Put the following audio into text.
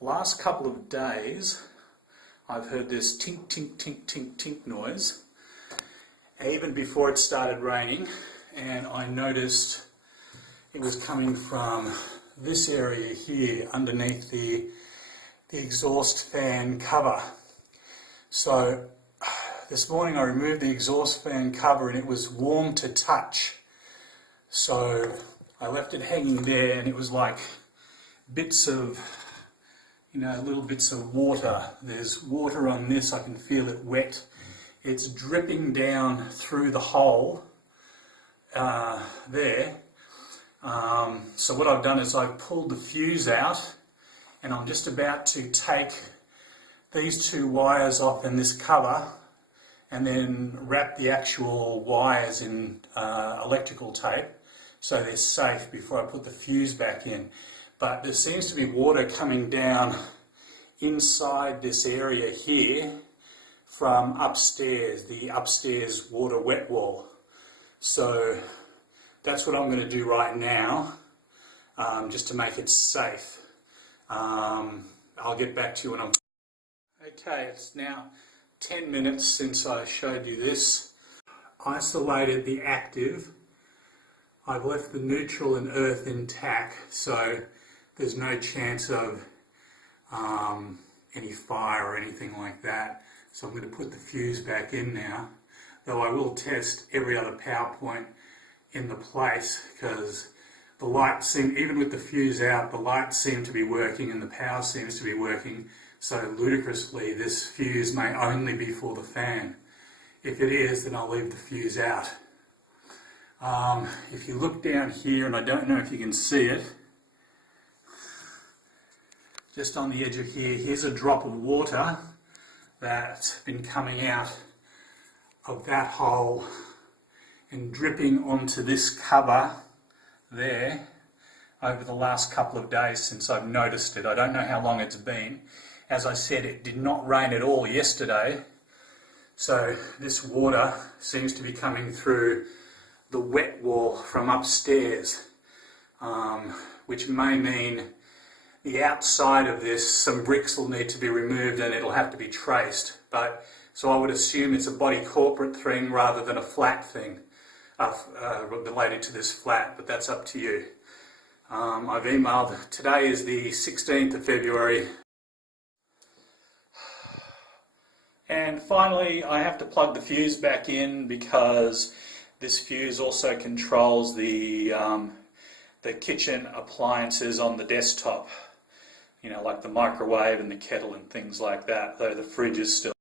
Last couple of days I've heard this tink, tink, tink, tink, tink noise, even before it started raining, and I noticed it was coming from this area here underneath the exhaust fan cover. So this morning I removed the exhaust fan cover and it was warm to touch. So I left it hanging there and it was like bits of, little bits of water. There's water on this, I can feel it wet. It's dripping down through the hole there. So what I've done is I've pulled the fuse out and I'm just about to take these two wires off in this cover and then wrap the actual wires in electrical tape so they're safe before I put the fuse back in. But there seems to be water coming down inside this area here from upstairs, the upstairs water wet wall. So that's what I'm going to do right now, just to make it safe. I'll get back to you when I'm... Okay, it's now 10 minutes since I showed you this. Isolated the active. I've left the neutral and earth intact, so there's no chance of any fire or anything like that. So I'm going to put the fuse back in now, though I will test every other power point in the place, because the light even with the fuse out, the lights seem to be working and the power seems to be working. So ludicrously, this fuse may only be for the fan. If it is, then I'll leave the fuse out. If you look down here, and I don't know if you can see it, just on the edge of here, here's a drop of water that's been coming out of that hole and dripping onto this cover there over the last couple of days since I've noticed it. I don't know how long it's been. As I said, it did not rain at all yesterday, so this water seems to be coming through the wet wall from upstairs, which may mean the outside of this, some bricks will need to be removed and it'll have to be traced. But so I would assume it's a body corporate thing rather than a flat thing related to this flat, but that's up to you. I've emailed, today is the 16th of February. And finally, I have to plug the fuse back in because this fuse also controls the kitchen appliances on the desktop. Like the microwave and the kettle and things like that, though the fridge is still